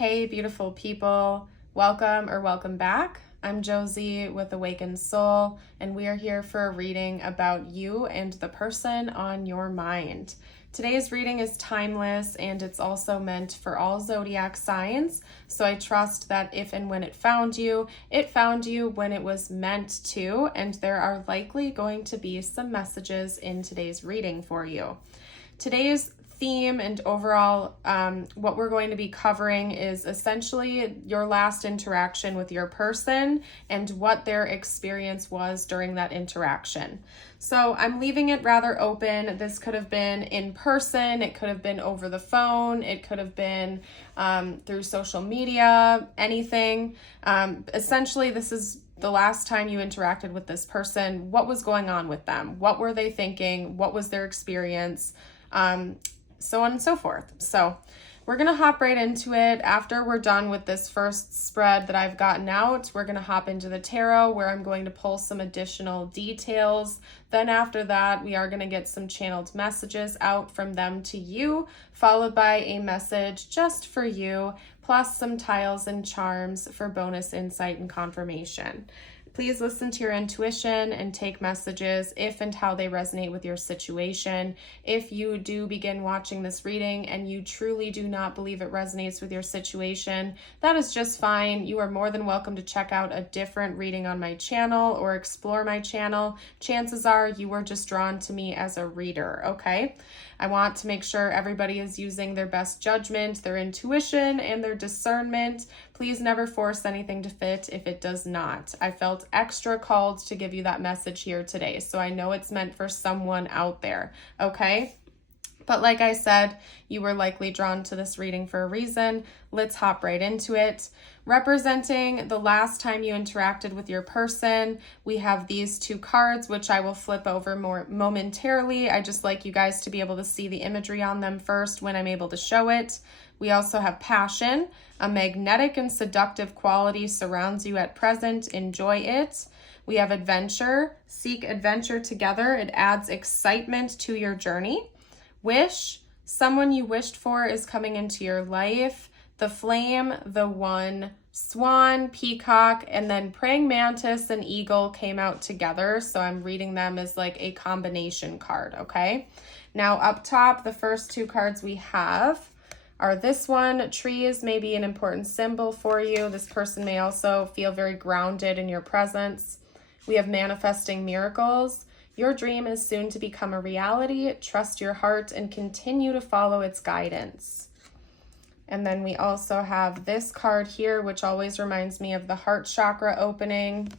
Hey, beautiful people. Welcome back. I'm Josie with Awakened Soul, and we are here for a reading about you and the person on your mind. Today's reading is timeless, and it's also meant for all zodiac signs, so I trust that if and when it found you when it was meant to, and there are likely going to be some messages in today's reading for you. Today's theme and overall what we're going to be covering is essentially your last interaction with your person and what their experience was during that interaction. So I'm leaving it rather open. This could have been in person, it could have been over the phone, it could have been through social media, anything. Essentially, this is the last time you interacted with this person. What was going on with them? What were they thinking? What was their experience? So on and so forth. So we're going to hop right into it. After we're done with this first spread that I've gotten out, we're going to hop into the tarot where I'm going to pull some additional details. Then after that, we are going to get some channeled messages out from them to you, followed by a message just for you, plus some tiles and charms for bonus insight and confirmation. Please listen to your intuition and take messages if and how they resonate with your situation. If you do begin watching this reading and you truly do not believe it resonates with your situation, that is just fine. You are more than welcome to check out a different reading on my channel or explore my channel. Chances are you were just drawn to me as a reader, okay? I want to make sure everybody is using their best judgment, their intuition, and their discernment. Please never force anything to fit if it does not. I felt extra called to give you that message here today, so I know it's meant for someone out there, okay? But like I said, you were likely drawn to this reading for a reason. Let's hop right into it. Representing the last time you interacted with your person, we have these two cards, which I will flip over more momentarily. I just like you guys to be able to see the imagery on them first when I'm able to show it. We also have passion. A magnetic and seductive quality surrounds you at present. Enjoy it. We have adventure. Seek adventure together. It adds excitement to your journey. Wish. Someone you wished for is coming into your life. The flame, the one, swan, peacock, and then praying mantis and eagle came out together. So I'm reading them as like a combination card, okay? Now up top, the first two cards we have are this one. Trees may be an important symbol for you. This person may also feel very grounded in your presence. We have manifesting miracles. Your dream is soon to become a reality. Trust your heart and continue to follow its guidance. And then we also have this card here, which always reminds me of the heart chakra opening.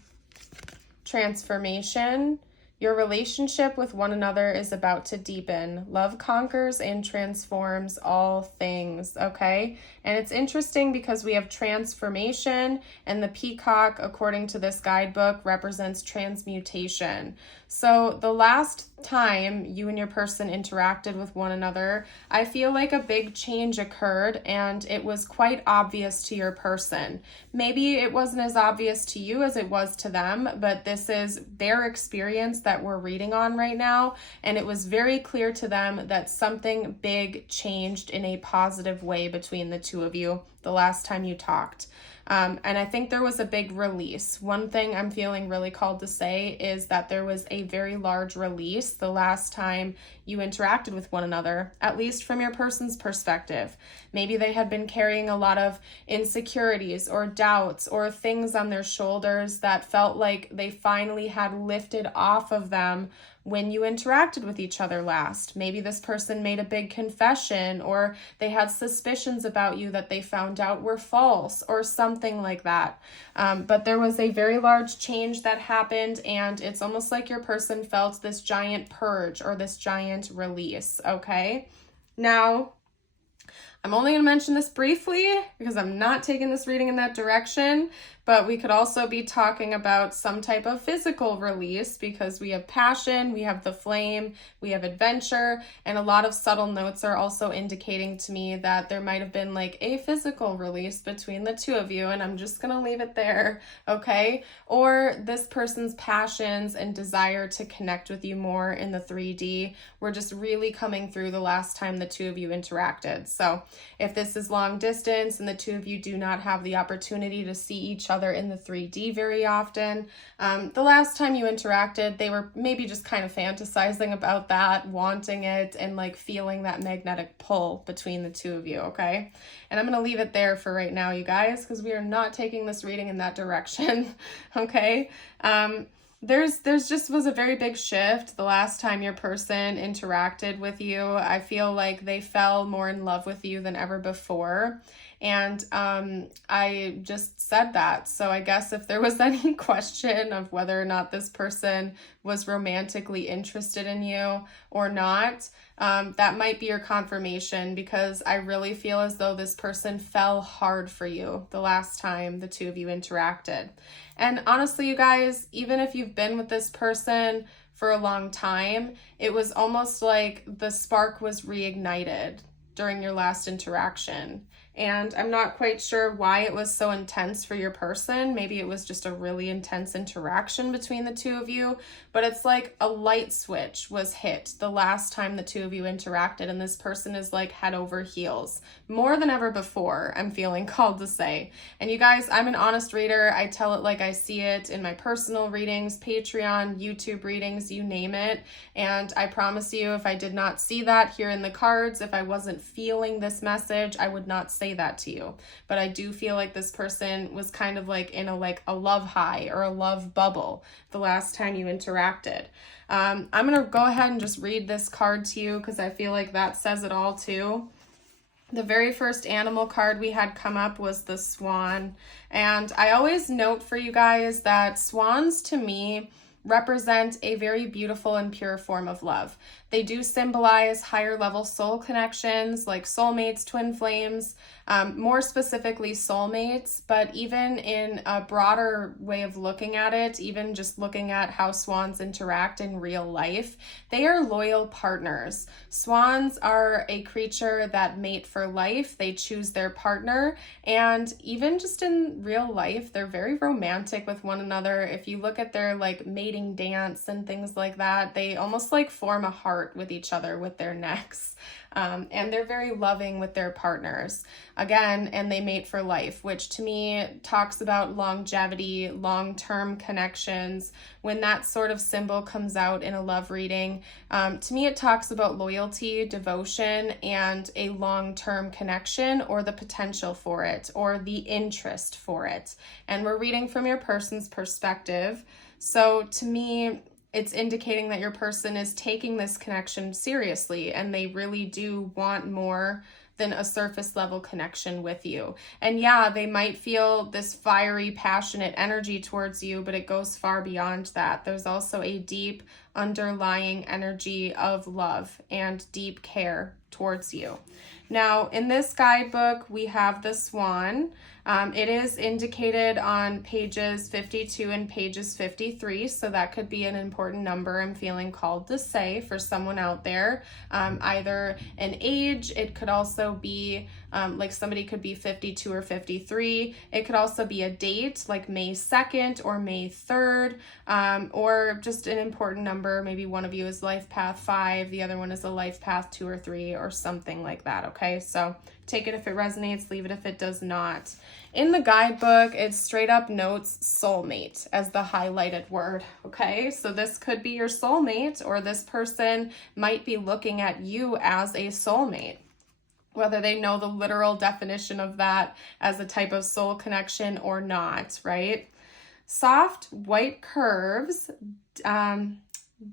Transformation. Your relationship with one another is about to deepen. Love conquers and transforms all things, okay? And it's interesting because we have transformation, and the peacock, according to this guidebook, represents transmutation. So the last time you and your person interacted with one another, I feel like a big change occurred and it was quite obvious to your person. Maybe it wasn't as obvious to you as it was to them, but this is their experience that we're reading on right now, and it was very clear to them that something big changed in a positive way between the two of you the last time you talked. And I think there was a big release. One thing I'm feeling really called to say is that there was a very large release the last time you interacted with one another, at least from your person's perspective. Maybe they had been carrying a lot of insecurities or doubts or things on their shoulders that felt like they finally had lifted off of them when you interacted with each other last. Maybe this person made a big confession, or they had suspicions about you that they found out were false or something like that. But there was a very large change that happened, and it's almost like your person felt this giant purge or this giant release, okay? Now, I'm only going to mention this briefly because I'm not taking this reading in that direction, but we could also be talking about some type of physical release, because we have passion, we have the flame, we have adventure, and a lot of subtle notes are also indicating to me that there might have been like a physical release between the two of you, and I'm just gonna leave it there, okay? Or this person's passions and desire to connect with you more in the 3D were just really coming through the last time the two of you interacted. So if this is long distance and the two of you do not have the opportunity to see each other in the 3D very often, the last time you interacted, they were maybe just kind of fantasizing about that, wanting it, and like feeling that magnetic pull between the two of you, okay? And I'm going to leave it there for right now, you guys, because we are not taking this reading in that direction, okay? There's just was a very big shift the last time your person interacted with you. I feel like they fell more in love with you than ever before. And I just said that. So I guess if there was any question of whether or not this person was romantically interested in you or not, that might be your confirmation, because I really feel as though this person fell hard for you the last time the two of you interacted. And honestly, you guys, even if you've been with this person for a long time, it was almost like the spark was reignited during your last interaction. And I'm not quite sure why it was so intense for your person. Maybe it was just a really intense interaction between the two of you, but it's like a light switch was hit the last time the two of you interacted, and this person is like head over heels, more than ever before, I'm feeling called to say. And you guys, I'm an honest reader. I tell it like I see it in my personal readings, Patreon, YouTube readings, you name it. And I promise you, if I did not see that here in the cards, if I wasn't feeling this message, I would not say that to you. But I do feel like this person was kind of like in a love high or a love bubble the last time you interacted. I'm gonna go ahead and just read this card to you, because I feel like that says it all too. The very first animal card we had come up was the swan. And I always note for you guys that swans to me represent a very beautiful and pure form of love. They do symbolize higher level soul connections like soulmates, twin flames, more specifically soulmates, but even in a broader way of looking at it, even just looking at how swans interact in real life, they are loyal partners. Swans are a creature that mate for life. They choose their partner, and even just in real life, they're very romantic with one another. If you look at their like mating dance and things like that, they almost like form a heart with each other with their necks. And they're very loving with their partners. Again, and they mate for life, which to me talks about longevity, long-term connections. When that sort of symbol comes out in a love reading, to me it talks about loyalty, devotion, and a long-term connection, or the potential for it, or the interest for it. And we're reading from your person's perspective. So to me, it's indicating that your person is taking this connection seriously, and they really do want more than a surface level connection with you. And yeah, they might feel this fiery, passionate energy towards you, but it goes far beyond that. There's also a deep underlying energy of love and deep care towards you. Now, in this guidebook, we have the swan. It is indicated on pages 52 and pages 53, so that could be an important number I'm feeling called to say for someone out there. Either an age, it could also be like somebody could be 52 or 53. It could also be a date like May 2nd or May 3rd, or just an important number. Maybe one of you is life path 5, the other one is a life path 2 or 3, or something like that, okay? So take it if it resonates, leave it if it does not. In the guidebook, it straight up notes soulmate as the highlighted word, okay? So this could be your soulmate, or this person might be looking at you as a soulmate. Whether they know the literal definition of that as a type of soul connection or not, right? Soft white curves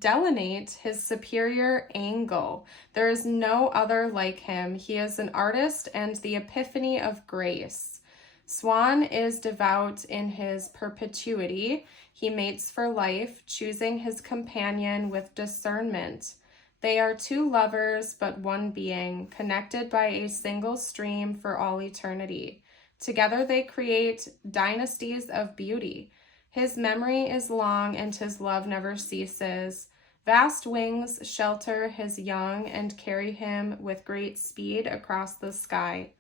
delineate his superior angle. There is no other like him. He is an artist and the epiphany of grace. Swan is devout in his perpetuity. He mates for life, choosing his companion with discernment. They are two lovers, but one being, connected by a single stream for all eternity. Together they create dynasties of beauty. His memory is long and his love never ceases. Vast wings shelter his young and carry him with great speed across the sky.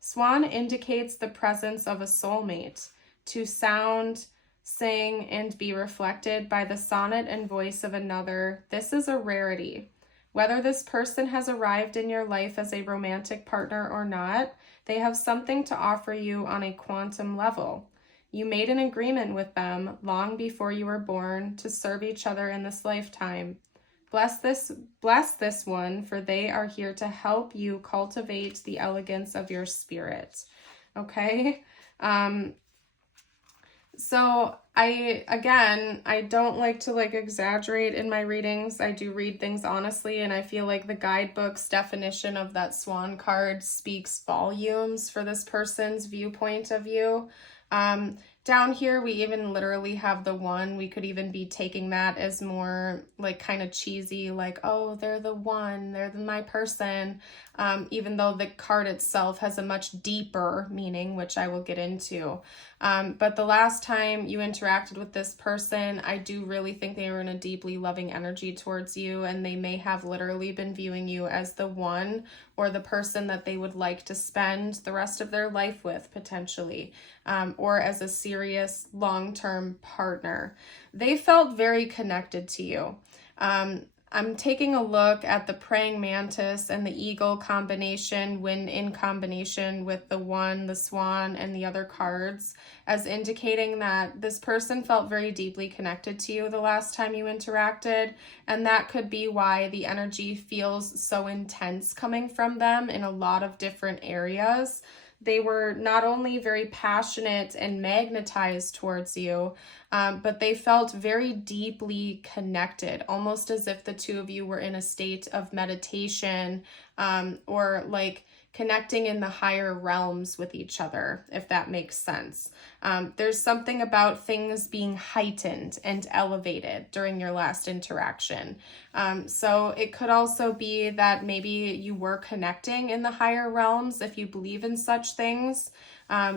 Swan indicates the presence of a soulmate, to sound, sing, and be reflected by the sonnet and voice of another. This is a rarity. Whether this person has arrived in your life as a romantic partner or not, they have something to offer you on a quantum level. You made an agreement with them long before you were born to serve each other in this lifetime. Bless this one, for they are here to help you cultivate the elegance of your spirit. Okay? So I don't like to exaggerate in my readings. I do read things honestly, and I feel like the guidebook's definition of that swan card speaks volumes for this person's viewpoint of you. Down here, we even literally have the one. We could even be taking that as more kind of cheesy, oh, they're the one, they're my person, even though the card itself has a much deeper meaning, which I will get into. But the last time you interacted with this person, I do really think they were in a deeply loving energy towards you, and they may have literally been viewing you as the one or the person that they would like to spend the rest of their life with, potentially, or as a serious long-term partner. They felt very connected to you. I'm taking a look at the praying mantis and the eagle combination when in combination with the one, the swan, and the other cards, as indicating that this person felt very deeply connected to you the last time you interacted, and that could be why the energy feels so intense coming from them in a lot of different areas. They were not only very passionate and magnetized towards you, but they felt very deeply connected, almost as if the two of you were in a state of meditation, or connecting in the higher realms with each other, if that makes sense. There's something about things being heightened and elevated during your last interaction. So it could also be that maybe you were connecting in the higher realms, if you believe in such things.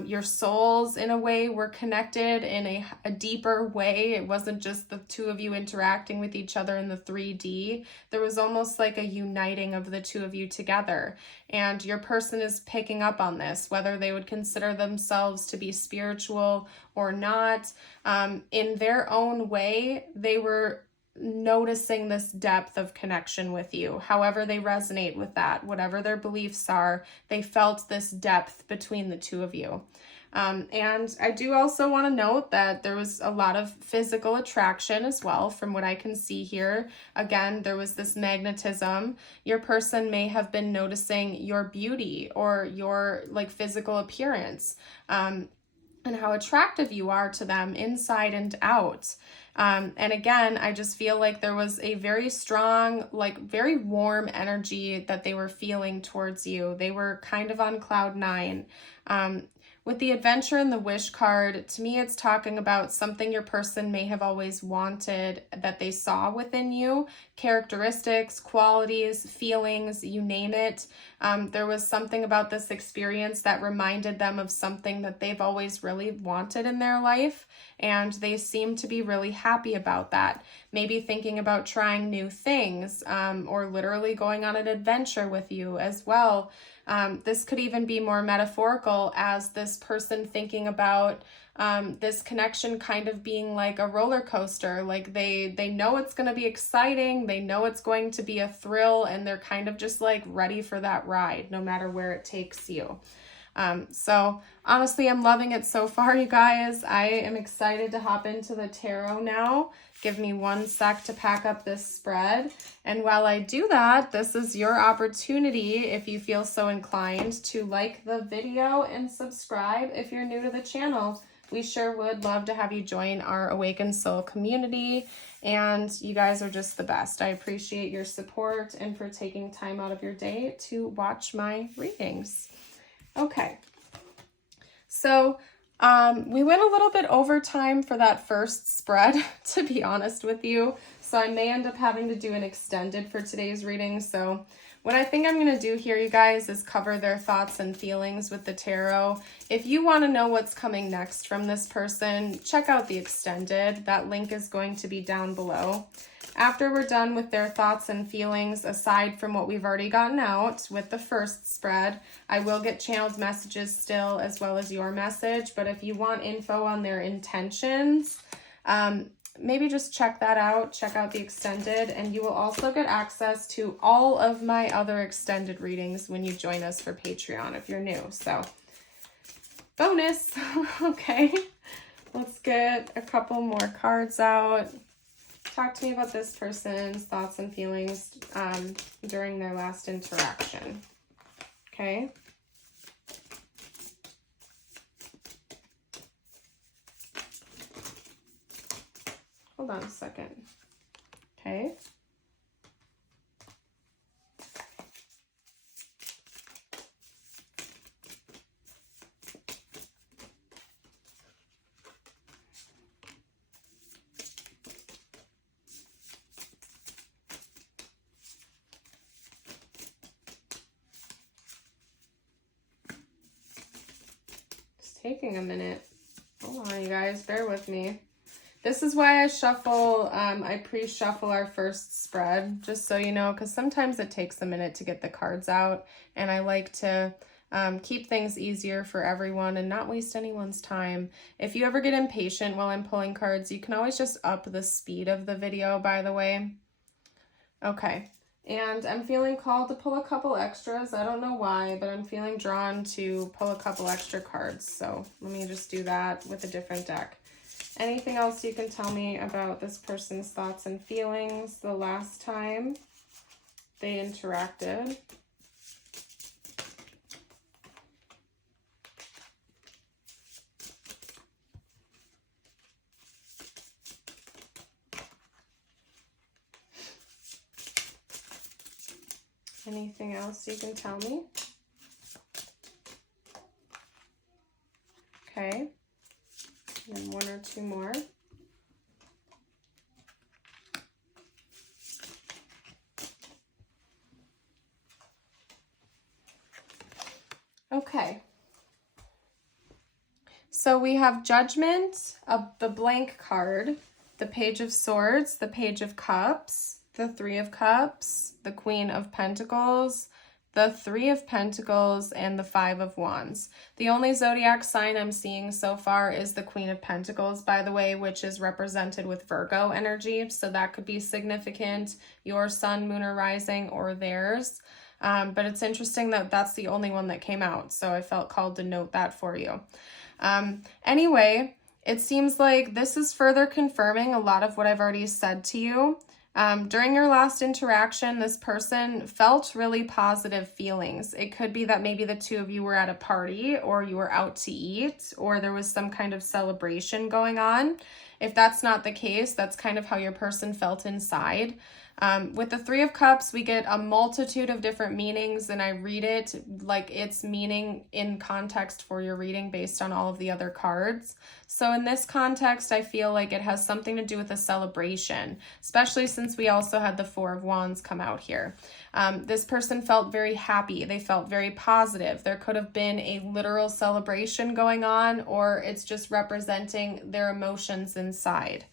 Your souls, in a way, were connected in a deeper way. It wasn't just the two of you interacting with each other in the 3D. There was almost like a uniting of the two of you together. And your person is picking up on this, whether they would consider themselves to be spiritual or not. In their own way, they were noticing this depth of connection with you. However they resonate with that, whatever their beliefs are, they felt this depth between the two of you. And I do also want to note that there was a lot of physical attraction as well, from what I can see here. Again, there was this magnetism. Your person may have been noticing your beauty or your physical appearance, and how attractive you are to them inside and out. And again, I just feel like there was a very strong, very warm energy that they were feeling towards you. They were kind of on cloud 9. With the adventure and the wish card, to me, it's talking about something your person may have always wanted that they saw within you, characteristics, qualities, feelings, you name it. There was something about this experience that reminded them of something that they've always really wanted in their life, and they seem to be really happy about that. Maybe thinking about trying new things, or literally going on an adventure with you as well. This could even be more metaphorical, as this person thinking about this connection kind of being like a roller coaster. They know it's going to be exciting, they know it's going to be a thrill, and they're kind of just ready for that ride, no matter where it takes you. So honestly, I'm loving it so far, you guys. I am excited to hop into the tarot now. Give me 1 sec to pack up this spread. And while I do that, this is your opportunity, if you feel so inclined, to like the video and subscribe if you're new to the channel. We sure would love to have you join our Awakened Soul community, and you guys are just the best. I appreciate your support and for taking time out of your day to watch my readings. Okay, so we went a little bit over time for that first spread, to be honest with you, so I may end up having to do an extended for today's reading. So What I think I'm going to do here, you guys, is cover their thoughts and feelings with the tarot. If you want to know what's coming next from this person, check out the extended. That link is going to be down below. After we're done with their thoughts and feelings, aside from what we've already gotten out with the first spread, I will get channeled messages still as well as your message. But if you want info on their intentions, maybe just check that out. Check out the extended, and you will also get access to all of my other extended readings when you join us for Patreon if you're new. So, bonus. Okay, let's get a couple more cards out. Talk to me about this person's thoughts and feelings during their last interaction. Okay. Hold on a second. Okay. Just taking a minute. Hold on, you guys. Bear with me. This is why I shuffle, I pre-shuffle our first spread, just so you know, because sometimes it takes a minute to get the cards out, and I like to keep things easier for everyone and not waste anyone's time. If you ever get impatient while I'm pulling cards, you can always just up the speed of the video, by the way. Okay, and I'm feeling called to pull a couple extras. I don't know why, but I'm feeling drawn to pull a couple extra cards, so let me just do that with a different deck. Anything else you can tell me about this person's thoughts and feelings the last time they interacted? Anything else you can tell me? Okay. And one or two more. Okay. So we have Judgment, the blank card, the Page of Swords, the Page of Cups, the Three of Cups, the Queen of Pentacles, the Three of Pentacles, and the Five of Wands. The only zodiac sign I'm seeing so far is the Queen of Pentacles, by the way, which is represented with Virgo energy. So that could be significant, your sun, moon, or rising, or theirs. But it's interesting that that's the only one that came out. So I felt called to note that for you. Anyway, it seems like this is further confirming a lot of what I've already said to you. During your last interaction, this person felt really positive feelings. It could be that maybe the two of you were at a party, or you were out to eat, or there was some kind of celebration going on. If that's not the case, that's kind of how your person felt inside. With the Three of Cups, we get a multitude of different meanings, and I read it like it's meaning in context for your reading based on all of the other cards. So in this context, I feel like it has something to do with a celebration, especially since we also had the Four of Wands come out here. This person felt very happy. They felt very positive. There could have been a literal celebration going on, or it's just representing their emotions inside.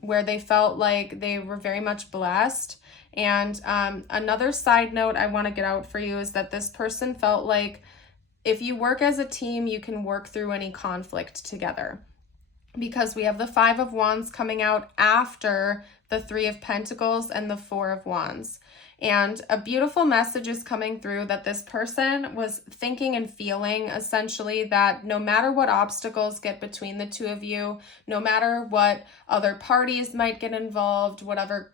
Where they felt like they were very much blessed. And another side note I want to get out for you is that this person felt like if you work as a team, you can work through any conflict together. Because we have the Five of Wands coming out after the Three of Pentacles and the Four of Wands. And a beautiful message is coming through that this person was thinking and feeling essentially that no matter what obstacles get between the two of you, no matter what other parties might get involved, whatever,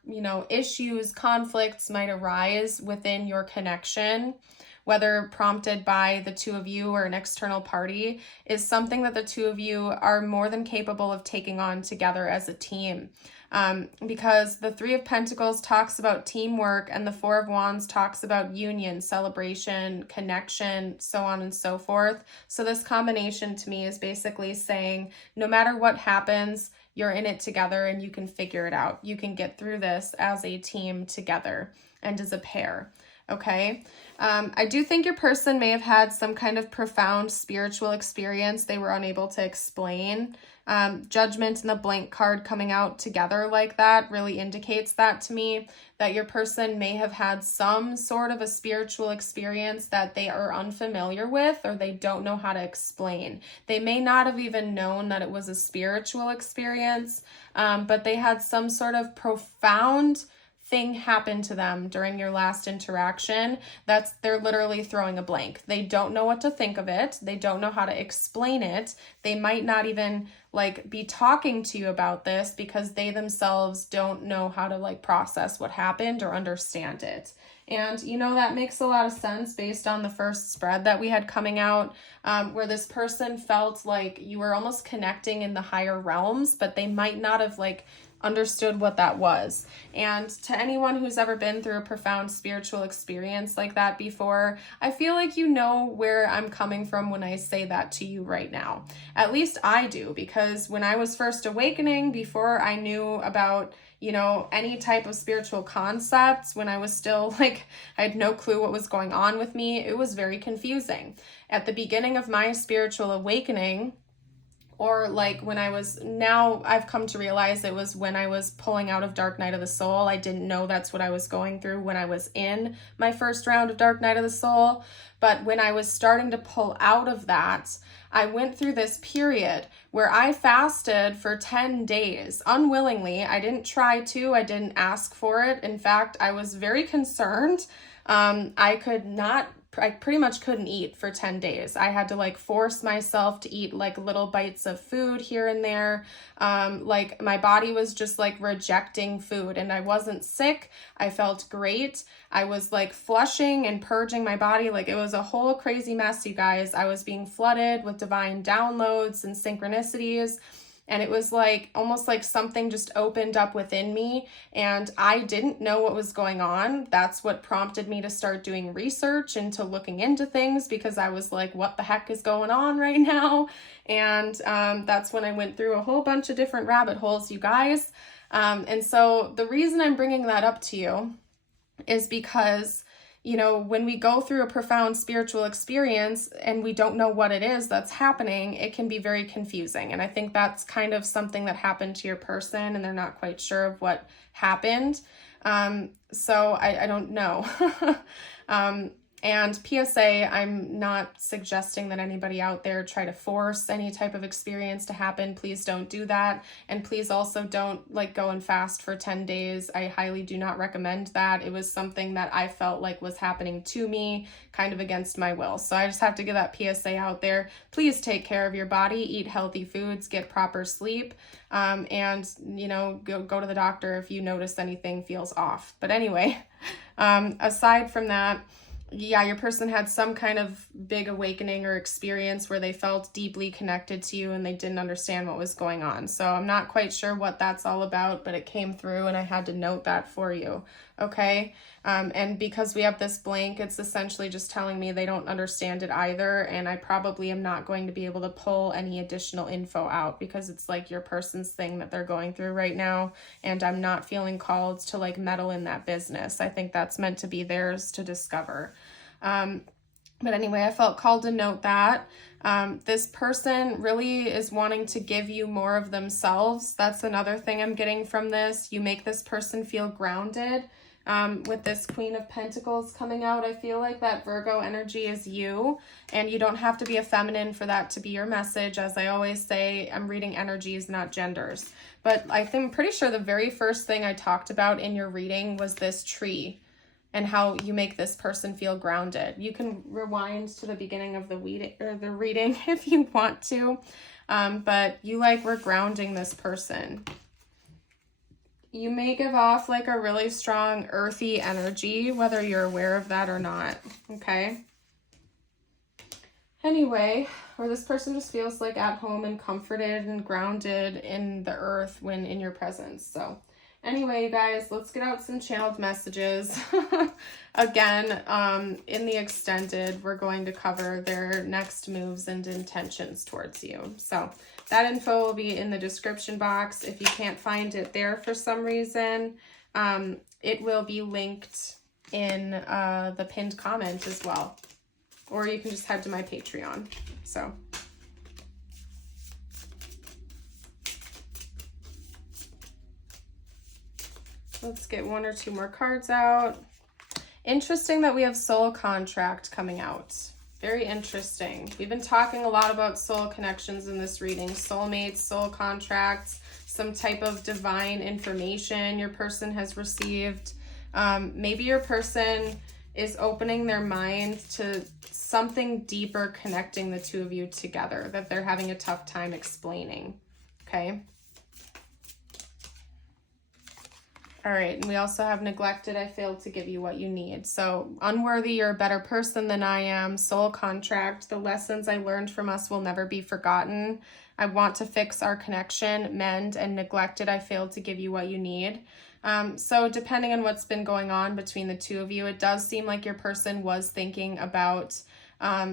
issues, conflicts might arise within your connection, whether prompted by the two of you or an external party, is something that the two of you are more than capable of taking on together as a team. Because the Three of Pentacles talks about teamwork and the Four of Wands talks about union, celebration, connection, so on and so forth. So this combination to me is basically saying no matter what happens, you're in it together and you can figure it out. You can get through this as a team together and as a pair. Okay. I do think your person may have had some kind of profound spiritual experience they were unable to explain. Judgment and the blank card coming out together like that really indicates that to me, that your person may have had some sort of a spiritual experience that they are unfamiliar with or they don't know how to explain. They may not have even known that it was a spiritual experience, but they had some sort of profound thing happen to them during your last interaction that's they're literally throwing a blank. They don't know what to think of it. They don't know how to explain it. They might not even like be talking to you about this because they themselves don't know how to like process what happened or understand it. And you know, that makes a lot of sense based on the first spread that we had coming out, where this person felt like you were almost connecting in the higher realms, but they might not have like understood what that was. And to anyone who's ever been through a profound spiritual experience like that before, I feel like you know where I'm coming from when I say that to you right now. At least I do, because when I was first awakening, before I knew about, you know, any type of spiritual concepts, when I was still like, I had no clue what was going on with me, it was very confusing. At the beginning of my spiritual awakening, or like when I was, now I've come to realize it was when I was pulling out of Dark Night of the Soul. I didn't know that's what I was going through when I was in my first round of Dark Night of the Soul. But when I was starting to pull out of that, I went through this period where I fasted for 10 days unwillingly. I didn't try to, I didn't ask for it. In fact, I was very concerned. I pretty much couldn't eat for 10 days. I had to like force myself to eat like little bites of food here and there. Like my body was just like rejecting food, and I wasn't sick. I felt great. I was like flushing and purging my body. Like it was a whole crazy mess, you guys. I was being flooded with divine downloads and synchronicities. And it was like almost like something just opened up within me, and I didn't know what was going on. That's what prompted me to start doing research into looking into things, because I was like, what the heck is going on right now? And that's when I went through a whole bunch of different rabbit holes, you guys. And so the reason I'm bringing that up to you is because, you know, when we go through a profound spiritual experience and we don't know what it is that's happening, it can be very confusing. And I think that's kind of something that happened to your person, and they're not quite sure of what happened. So I don't know. And PSA, I'm not suggesting that anybody out there try to force any type of experience to happen. Please don't do that. And please also don't like go and fast for 10 days. I highly do not recommend that. It was something that I felt like was happening to me kind of against my will. So I just have to get that PSA out there. Please take care of your body, eat healthy foods, get proper sleep, and, you know, go to the doctor if you notice anything feels off. But anyway, aside from that, yeah, your person had some kind of big awakening or experience where they felt deeply connected to you and they didn't understand what was going on. So I'm not quite sure what that's all about, but it came through and I had to note that for you. Okay. And because we have this blank, it's essentially just telling me they don't understand it either. And I probably am not going to be able to pull any additional info out because it's like your person's thing that they're going through right now. And I'm not feeling called to like meddle in that business. I think that's meant to be theirs to discover. But anyway, I felt called to note that. This person really is wanting to give you more of themselves. That's another thing I'm getting from this. You make this person feel grounded. With this Queen of Pentacles coming out, I feel like that Virgo energy is you, and you don't have to be a feminine for that to be your message. As I always say, I'm reading energies, not genders. But I'm pretty sure the very first thing I talked about in your reading was this tree and how you make this person feel grounded. You can rewind to the beginning of the reading if you want to, but you were grounding this person. You may give off like a really strong earthy energy, whether you're aware of that or not, okay? Anyway, or this person just feels like at home and comforted and grounded in the earth when in your presence. So anyway, guys, let's get out some channeled messages. Again, in the extended, we're going to cover their next moves and intentions towards you. So that info will be in the description box. If you can't find it there for some reason, it will be linked in the pinned comment as well. Or you can just head to my Patreon. So let's get 1 or 2 more cards out. Interesting that we have soul contract coming out. Very interesting. We've been talking a lot about soul connections in this reading. Soulmates, soul contracts, some type of divine information your person has received. Maybe your person is opening their mind to something deeper connecting the two of you together that they're having a tough time explaining. Okay. All right, and we also have neglected, I failed to give you what you need. So unworthy, you're a better person than I am. Soul contract, the lessons I learned from us will never be forgotten. I want to fix our connection, mend, and neglected, I failed to give you what you need. So depending on what's been going on between the two of you, it does seem like your person was thinking about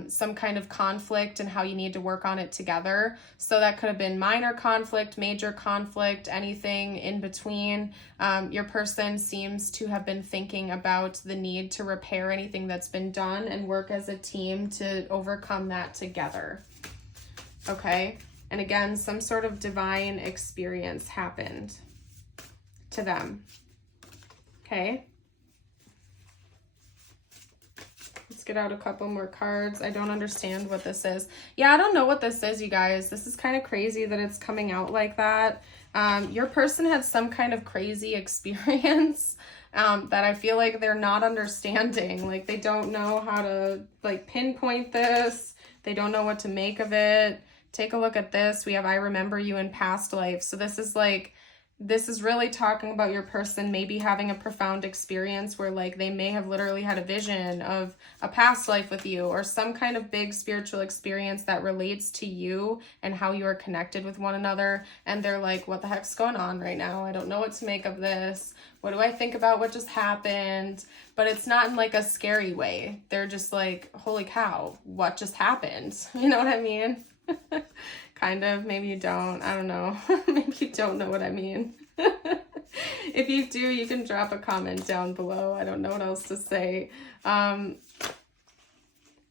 some kind of conflict and how you need to work on it together. So that could have been minor conflict, major conflict, anything in between. Your person seems to have been thinking about the need to repair anything that's been done and work as a team to overcome that together. Okay. And again, some sort of divine experience happened to them. Okay. Let's get out a couple more cards. I don't understand what this is. Yeah, I don't know what this is, you guys. This is kind of crazy that it's coming out like that. Your person had some kind of crazy experience that I feel like they're not understanding. Like they don't know how to like pinpoint this. They don't know what to make of it. Take a look at this. We have I remember you in past life. So this is really talking about your person maybe having a profound experience where like they may have literally had a vision of a past life with you or some kind of big spiritual experience that relates to you and how you are connected with one another. And they're like, what the heck's going on right now? I don't know what to make of this. What do I think about what just happened? But it's not in like a scary way. They're just like, holy cow, what just happened? You know what I mean? Kind of, maybe you don't, I don't know. Maybe you don't know what I mean. If you do, you can drop a comment down below. I don't know what else to say.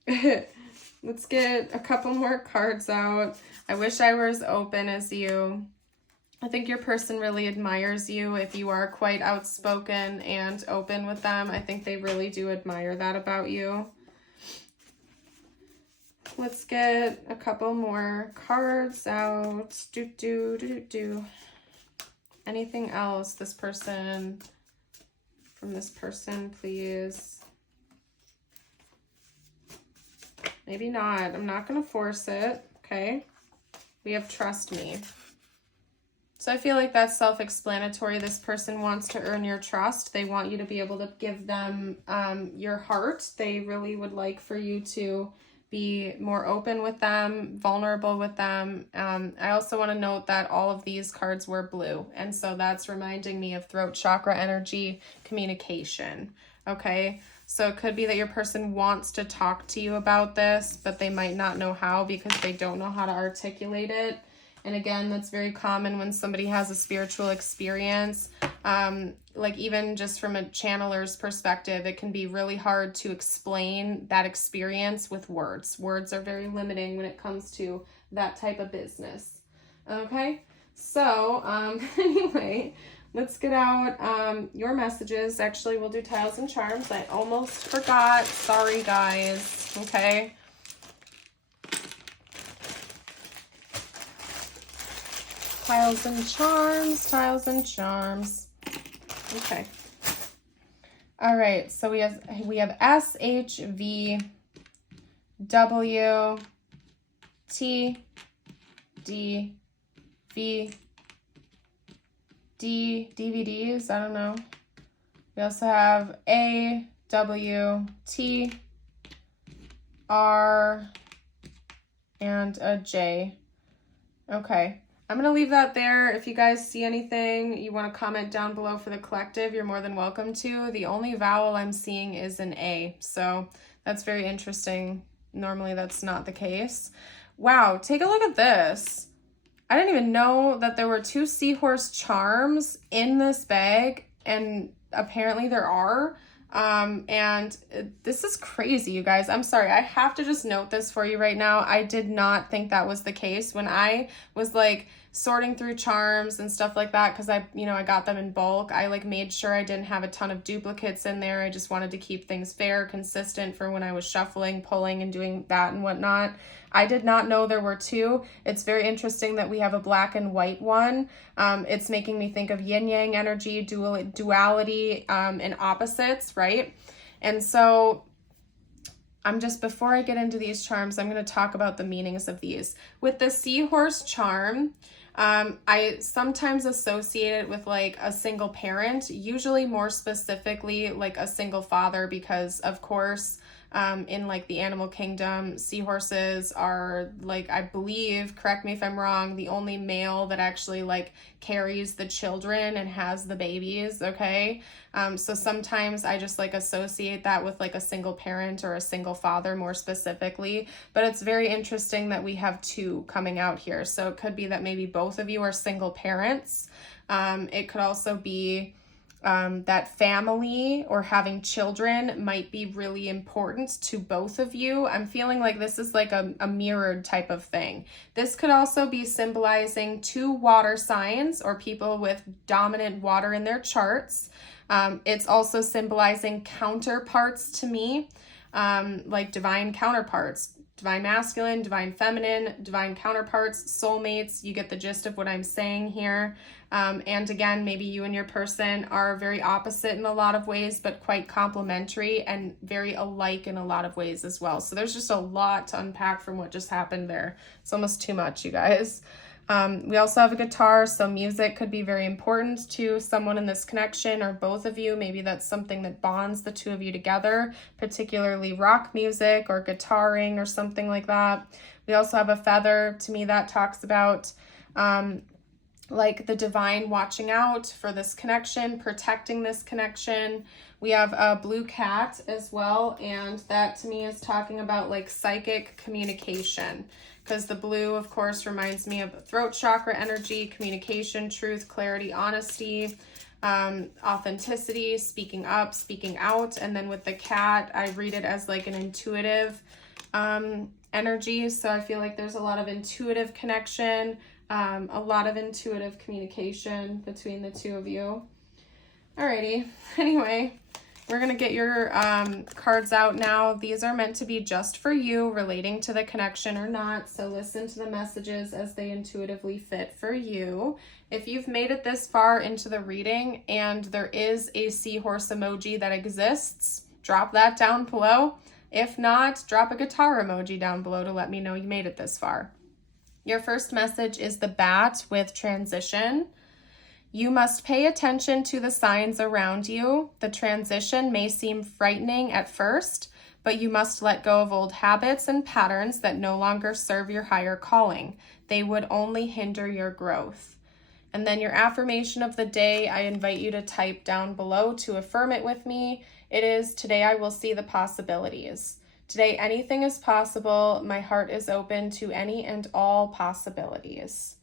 Let's get a couple more cards out. I wish I were as open as you. I think your person really admires you if you are quite outspoken and open with them. I think they really do admire that about you. Let's get a couple more cards out. Anything else this person, from this person, please? Maybe not. I'm not going to force it. Okay. We have trust me. So I feel like that's self-explanatory. This person wants to earn your trust. They want you to be able to give them your heart. They really would like for you to be more open with them, vulnerable with them. I also want to note that all of these cards were blue. And so that's reminding me of throat chakra energy, communication. Okay. So it could be that your person wants to talk to you about this, but they might not know how because they don't know how to articulate it. And again, that's very common when somebody has a spiritual experience. Like even just from a channeler's perspective, it can be really hard to explain that experience with words. Words are very limiting when it comes to that type of business. Okay, so anyway, let's get out your messages. Actually, we'll do tiles and charms. I almost forgot. Sorry, guys. Okay. Tiles and charms, tiles and charms. Okay. All right. So we have S, H, V, W, T, D, V, D, DVDs. I don't know. We also have A, W, T, R, and a J. Okay. I'm going to leave that there. If you guys see anything you want to comment down below for the collective, you're more than welcome to. The only vowel I'm seeing is an A, so that's very interesting. Normally that's not the case. Wow, take a look at this. I didn't even know that there were 2 seahorse charms in this bag, and apparently there are. And this is crazy, you guys. I'm sorry. I have to just note this for you right now. I did not think that was the case when I was like sorting through charms and stuff like that, because I got them in bulk. I like made sure I didn't have a ton of duplicates in there. I just wanted to keep things fair, consistent for when I was shuffling, pulling, and doing that and whatnot. I did not know there were two. It's very interesting that we have a black and white one. It's making me think of yin yang energy, duality, and opposites, right? And so before I get into these charms, I'm going to talk about the meanings of these. With the seahorse charm, I sometimes associate it with like a single parent, usually more specifically like a single father, because of course, in like the animal kingdom, seahorses are like, I believe, correct me if I'm wrong, the only male that actually like carries the children and has the babies, okay? So sometimes I just like associate that with like a single parent or a single father more specifically, but it's very interesting that we have two coming out here. So it could be that maybe both of you are single parents. It could also be that family or having children might be really important to both of you. I'm feeling like this is like a mirrored type of thing. This could also be symbolizing two water signs or people with dominant water in their charts. It's also symbolizing counterparts to me, like divine counterparts. Divine masculine, divine feminine, divine counterparts, soulmates. You get the gist of what I'm saying here. And again, maybe you and your person are very opposite in a lot of ways, but quite complementary and very alike in a lot of ways as well. So there's just a lot to unpack from what just happened there. It's almost too much, you guys. We also have a guitar, so music could be very important to someone in this connection or both of you. Maybe that's something that bonds the two of you together, particularly rock music or guitaring or something like that. We also have a feather. To me, that talks about like the divine watching out for this connection, protecting this connection. We have a blue cat as well, and that to me is talking about like psychic communication, because the blue, of course, reminds me of throat chakra energy, communication, truth, clarity, honesty, authenticity, speaking up, speaking out. And then with the cat, I read it as like an intuitive energy. So I feel like there's a lot of intuitive connection, a lot of intuitive communication between the two of you. Alrighty, anyway, we're going to get your cards out now. These are meant to be just for you, relating to the connection or not. So listen to the messages as they intuitively fit for you. If you've made it this far into the reading and there is a seahorse emoji that exists, drop that down below. If not, drop a guitar emoji down below to let me know you made it this far. Your first message is the bat with transition. You must pay attention to the signs around you. The transition may seem frightening at first, but you must let go of old habits and patterns that no longer serve your higher calling. They would only hinder your growth. And then your affirmation of the day, I invite you to type down below to affirm it with me. It is, today I will see the possibilities. Today anything is possible. My heart is open to any and all possibilities.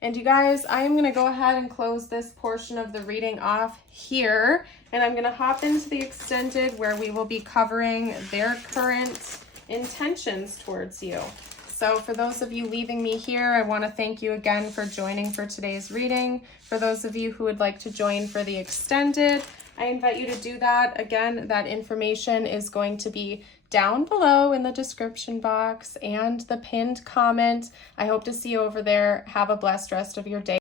And you guys, I am going to go ahead and close this portion of the reading off here, and I'm going to hop into the extended where we will be covering their current intentions towards you. So for those of you leaving me here, I want to thank you again for joining for today's reading. For those of you who would like to join for the extended, I invite you to do that. Again, that information is going to be down below in the description box and the pinned comment. I hope to see you over there. Have a blessed rest of your day.